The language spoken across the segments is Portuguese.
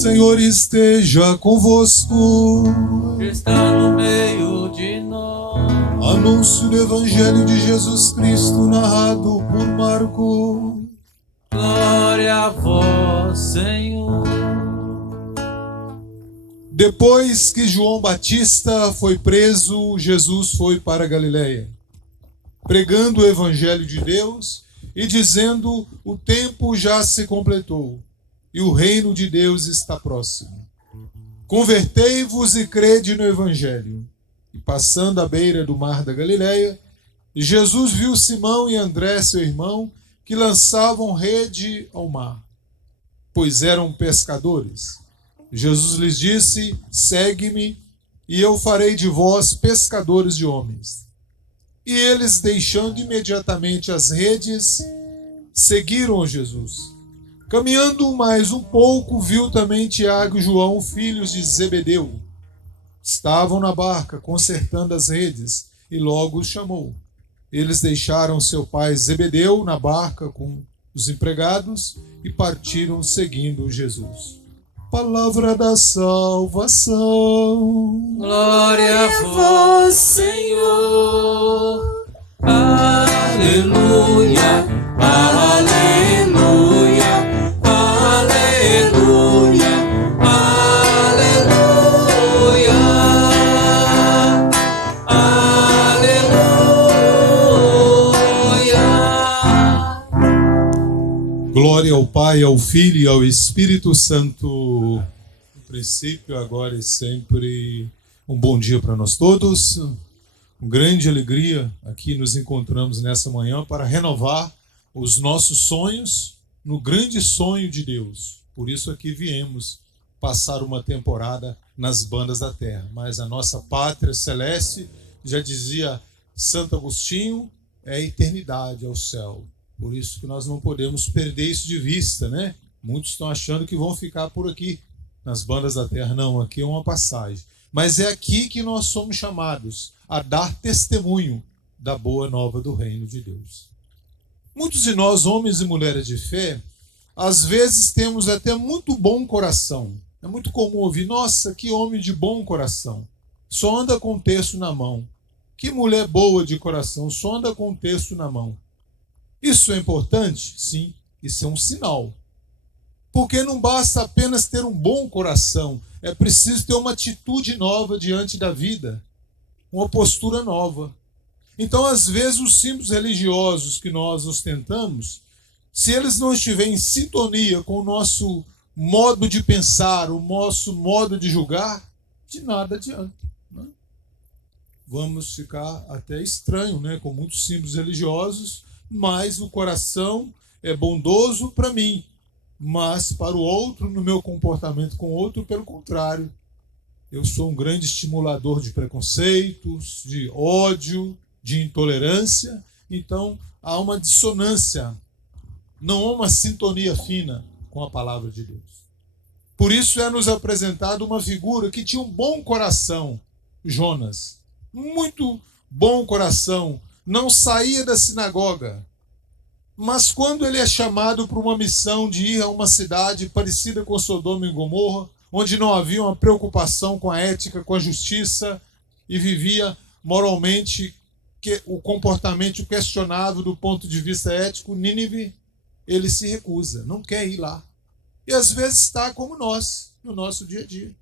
Senhor esteja convosco. Está no meio de nós. Anúncio do Evangelho de Jesus Cristo narrado por Marcos. Glória a vós, Senhor. Depois que João Batista foi preso, Jesus foi para Galiléia, pregando o Evangelho de Deus e dizendo: o tempo já se completou e o reino de Deus está próximo. Convertei-vos e crede no Evangelho. E passando à beira do mar da Galiléia, Jesus viu Simão e André, seu irmão, que lançavam rede ao mar, pois eram pescadores. Jesus lhes disse: segue-me, e eu farei de vós pescadores de homens. E eles, deixando imediatamente as redes, seguiram Jesus. Caminhando mais um pouco, viu também Tiago e João, filhos de Zebedeu. Estavam na barca, consertando as redes, e logo os chamou. Eles deixaram seu pai Zebedeu na barca com os empregados e partiram seguindo Jesus. Palavra da salvação. Glória a vós, Senhor. Aleluia, aleluia, aleluia, aleluia, aleluia. Glória ao Pai, ao Filho e ao Espírito Santo, no princípio, agora e sempre. Um bom dia para nós todos. Com grande alegria aqui nos encontramos nessa manhã para renovar os nossos sonhos no grande sonho de Deus. Por isso aqui viemos passar uma temporada nas bandas da terra. Mas a nossa pátria celeste, já dizia Santo Agostinho, é a eternidade, é o céu. Por isso que nós não podemos perder isso de vista, né? Muitos estão achando que vão ficar por aqui, nas bandas da terra. Não, aqui é uma passagem. Mas é aqui que nós somos chamados a dar testemunho da boa nova do reino de Deus. Muitos de nós, homens e mulheres de fé, às vezes temos até muito bom coração. É muito comum ouvir: nossa, que homem de bom coração, só anda com o texto na mão. Que mulher boa de coração, só anda com o texto na mão. Isso é importante? Sim, isso é um sinal. Porque não basta apenas ter um bom coração, é preciso ter uma atitude nova diante da vida, uma postura nova. Então, às vezes, os símbolos religiosos que nós ostentamos, se eles não estiverem em sintonia com o nosso modo de pensar, o nosso modo de julgar, de nada adianta, né? Vamos ficar até estranho, né, com muitos símbolos religiosos, mas o coração é bondoso para mim, mas para o outro, no meu comportamento com o outro, pelo contrário. Eu sou um grande estimulador de preconceitos, de ódio, de intolerância. Então, há uma dissonância, não há uma sintonia fina com a palavra de Deus. Por isso é nos apresentado uma figura que tinha um bom coração, Jonas. Muito bom coração. Não saía da sinagoga. Mas quando ele é chamado para uma missão de ir a uma cidade parecida com Sodoma e Gomorra, onde não havia uma preocupação com a ética, com a justiça, e vivia moralmente o comportamento questionável do ponto de vista ético, Nínive, ele se recusa, não quer ir lá. E às vezes está como nós, no nosso dia a dia.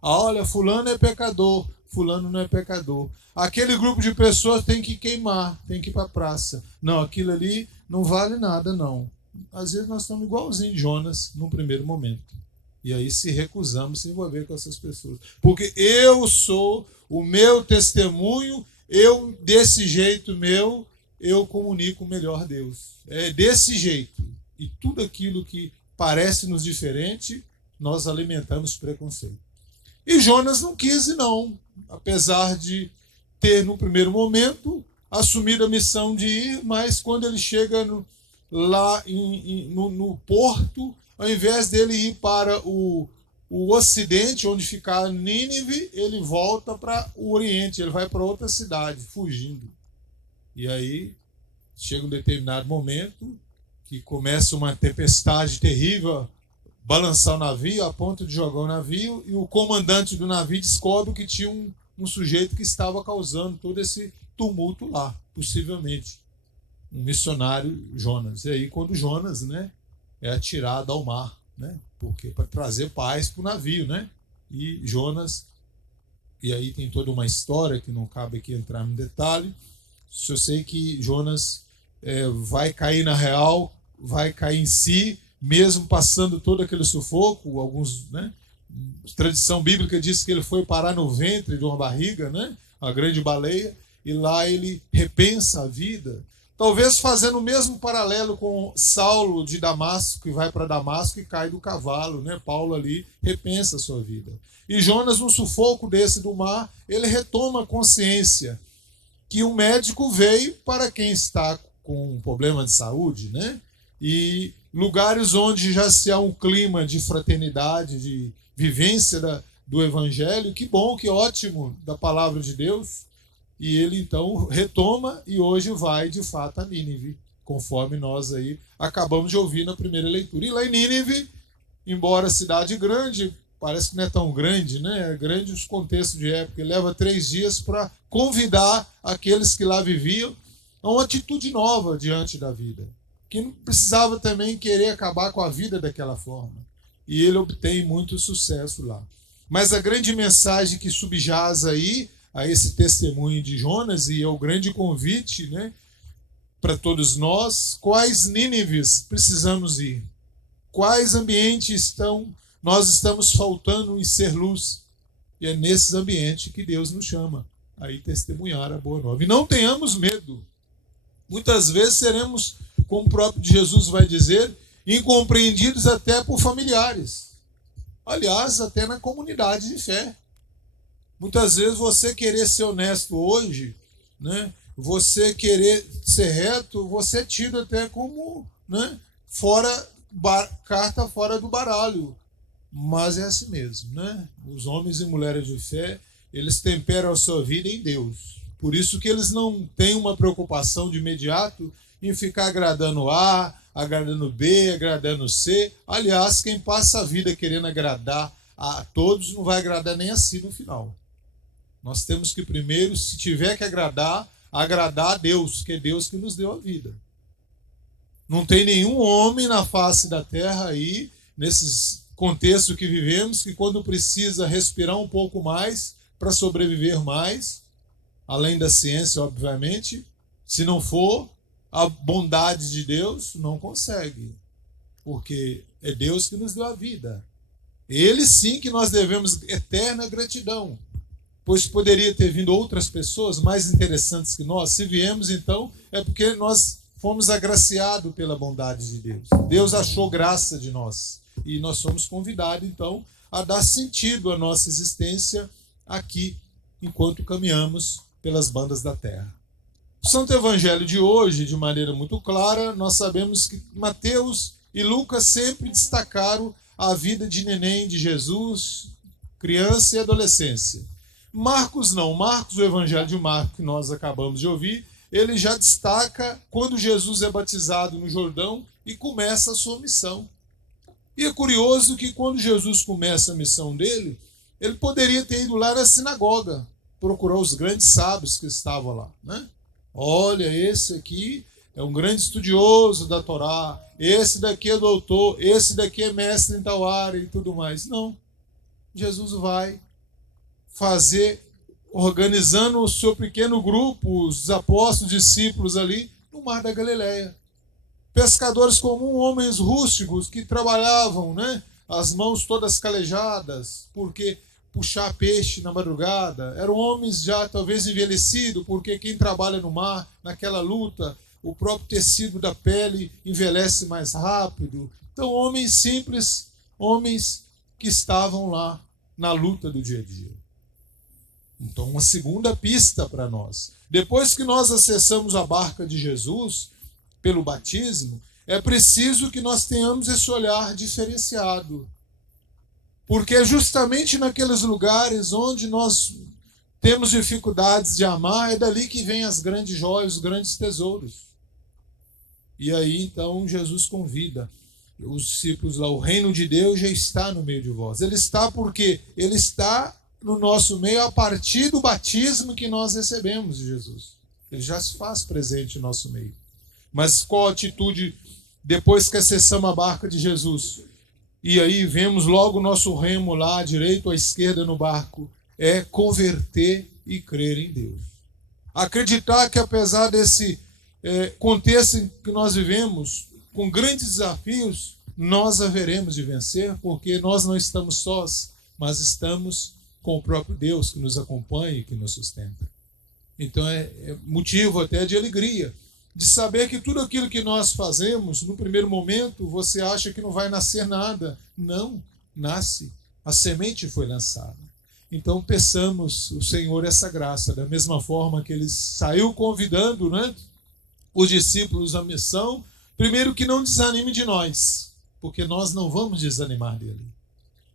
Olha, fulano é pecador, fulano não é pecador. Aquele grupo de pessoas tem que queimar, tem que ir para a praça. Não, aquilo ali não vale nada, não. Às vezes nós estamos igualzinho Jonas num primeiro momento. E aí se recusamos a se envolver com essas pessoas. Porque eu sou o meu testemunho, eu desse jeito meu, eu comunico melhor Deus. É desse jeito. E tudo aquilo que parece-nos diferente, nós alimentamos preconceito. E Jonas não quis ir, não. Apesar de ter, no primeiro momento, assumido a missão de ir, mas quando ele chega lá no porto, ao invés dele ir para o ocidente, onde fica Nínive, ele volta para o oriente, ele vai para outra cidade, fugindo. E aí chega um determinado momento que começa uma tempestade terrível balançar o navio a ponto de jogar o navio, e o comandante do navio descobre que tinha um sujeito que estava causando todo esse tumulto lá, possivelmente um missionário, Jonas. E aí quando Jonas, né, é atirado ao mar, né, porque para trazer paz para o navio, né, e Jonas, e aí tem toda uma história que não cabe aqui entrar no detalhe. Só sei que Jonas vai cair na real, vai cair em si, mesmo passando todo aquele sufoco. Alguns, né, tradição bíblica diz que ele foi parar no ventre de uma barriga, né, a grande baleia, e lá ele repensa a vida, talvez fazendo o mesmo paralelo com Saulo de Damasco, que vai para Damasco e cai do cavalo, né? Paulo ali repensa a sua vida. E Jonas, no sufoco desse do mar, ele retoma a consciência que um médico veio para quem está com um problema de saúde, né? E lugares onde já se há um clima de fraternidade, de vivência do evangelho, que bom, que ótimo, da palavra de Deus. E ele então retoma e hoje vai de fato a Nínive, conforme nós aí acabamos de ouvir na primeira leitura. E lá em Nínive, embora cidade grande, parece que não é tão grande, né? É grande os contextos de época. Ele leva 3 dias para convidar aqueles que lá viviam a uma atitude nova diante da vida, que não precisava também querer acabar com a vida daquela forma. E ele obtém muito sucesso lá. Mas a grande mensagem que subjaz aí a esse testemunho de Jonas, e é o grande convite, né, para todos nós: quais Nínives precisamos ir? Quais ambientes nós estamos faltando em ser luz? E é nesses ambientes que Deus nos chama a testemunhar a boa nova. E não tenhamos medo. Muitas vezes seremos, como o próprio Jesus vai dizer, incompreendidos até por familiares. Aliás, até na comunidade de fé. Muitas vezes você querer ser honesto hoje, né, você querer ser reto, você é tido até como, né, carta fora do baralho. Mas é assim mesmo, né? Os homens e mulheres de fé, eles temperam a sua vida em Deus. Por isso que eles não têm uma preocupação de imediato em ficar agradando A, agradando B, agradando C. Aliás, quem passa a vida querendo agradar a todos não vai agradar nem a si no final. Nós temos que primeiro, se tiver que agradar a Deus, que é Deus que nos deu a vida. Não tem nenhum homem na face da terra aí, nesses contextos que vivemos, que quando precisa respirar um pouco mais para sobreviver mais, além da ciência, obviamente, se não for a bondade de Deus, não consegue. Porque é Deus que nos deu a vida. Ele sim que nós devemos eterna gratidão. Pois poderia ter vindo outras pessoas mais interessantes que nós. Se viemos, então, é porque nós fomos agraciados pela bondade de Deus. Deus achou graça de nós. E nós somos convidados, então, a dar sentido à nossa existência aqui, enquanto caminhamos pelas bandas da terra. O Santo Evangelho de hoje, de maneira muito clara, nós sabemos que Mateus e Lucas sempre destacaram a vida de neném de Jesus, criança e adolescência. Marcos não. Marcos, o Evangelho de Marcos, que nós acabamos de ouvir, ele já destaca quando Jesus é batizado no Jordão e começa a sua missão. E é curioso que quando Jesus começa a missão dele, ele poderia ter ido lá na sinagoga, procurar os grandes sábios que estavam lá, né? Olha, esse aqui é um grande estudioso da Torá, esse daqui é doutor, esse daqui é mestre em tal área e tudo mais. Não. Jesus vai fazer, organizando o seu pequeno grupo, os apóstolos, discípulos ali, no Mar da Galileia. Pescadores comuns, homens rústicos que trabalhavam, né? As mãos todas calejadas, porque puxar peixe na madrugada. Eram homens já talvez envelhecidos, porque quem trabalha no mar, naquela luta, o próprio tecido da pele envelhece mais rápido. Então, homens simples, homens que estavam lá na luta do dia a dia. Então, uma segunda pista para nós. Depois que nós acessamos a barca de Jesus, pelo batismo, é preciso que nós tenhamos esse olhar diferenciado. Porque é justamente naqueles lugares onde nós temos dificuldades de amar, é dali que vêm as grandes joias, os grandes tesouros. E aí, então, Jesus convida. os discípulos lá, o reino de Deus já está no meio de vós. Ele está porque ele está no nosso meio a partir do batismo que nós recebemos de Jesus. Ele já se faz presente no nosso meio. Mas qual a atitude depois que acessamos a barca de Jesus? E aí vemos logo o nosso remo lá, à direita ou à esquerda no barco, é converter e crer em Deus. Acreditar que apesar desse contexto que nós vivemos, com grandes desafios, nós haveremos de vencer, porque nós não estamos sós, mas estamos com o próprio Deus que nos acompanha e que nos sustenta. Então é motivo até de alegria, de saber que tudo aquilo que nós fazemos, no primeiro momento, você acha que não vai nascer nada. Não, nasce. A semente foi lançada. Então peçamos ao Senhor essa graça, da mesma forma que ele saiu convidando, né, os discípulos à missão, primeiro que não desanime de nós, porque nós não vamos desanimar dele.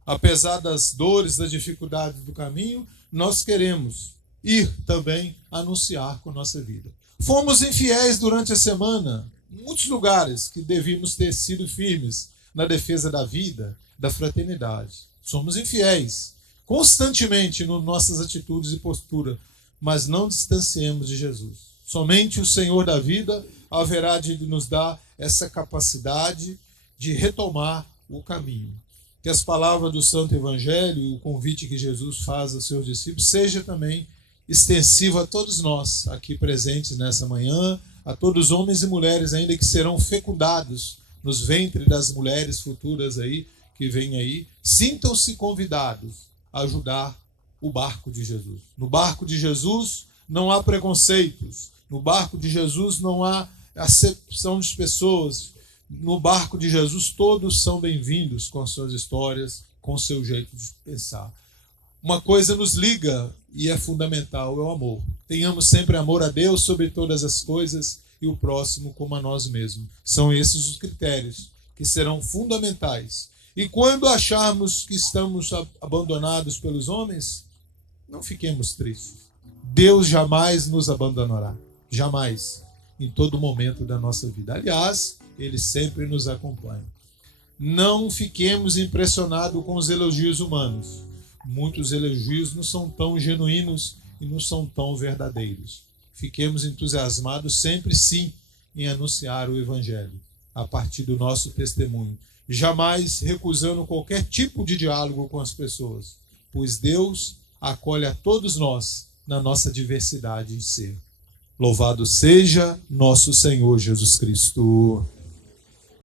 Apesar das dores, das dificuldades do caminho, nós queremos ir também anunciar com nossa vida. Fomos infiéis durante a semana, em muitos lugares que devíamos ter sido firmes na defesa da vida, da fraternidade. Somos infiéis constantemente nas nossas atitudes e postura, mas não distanciemos de Jesus. Somente o Senhor da vida haverá de nos dar essa capacidade de retomar o caminho. Que as palavras do Santo Evangelho e o convite que Jesus faz aos seus discípulos seja também extensivo a todos nós aqui presentes nessa manhã, a todos os homens e mulheres ainda que serão fecundados nos ventres das mulheres futuras aí, que vêm aí. Sintam-se convidados a ajudar o barco de Jesus. No barco de Jesus não há preconceitos, no barco de Jesus não há acepção de pessoas. No barco de Jesus todos são bem-vindos com suas histórias, com seu jeito de pensar. Uma coisa nos liga e é fundamental, é o amor. Tenhamos sempre amor a Deus sobre todas as coisas e o próximo como a nós mesmos. São esses os critérios que serão fundamentais. E quando acharmos que estamos abandonados pelos homens, não fiquemos tristes. Deus jamais nos abandonará. Jamais. Em todo momento da nossa vida. Aliás, ele sempre nos acompanha. Não fiquemos impressionados com os elogios humanos. Muitos elogios não são tão genuínos e não são tão verdadeiros. Fiquemos entusiasmados sempre sim em anunciar o Evangelho a partir do nosso testemunho. Jamais recusando qualquer tipo de diálogo com as pessoas, pois Deus acolhe a todos nós na nossa diversidade em ser. Louvado seja nosso Senhor Jesus Cristo.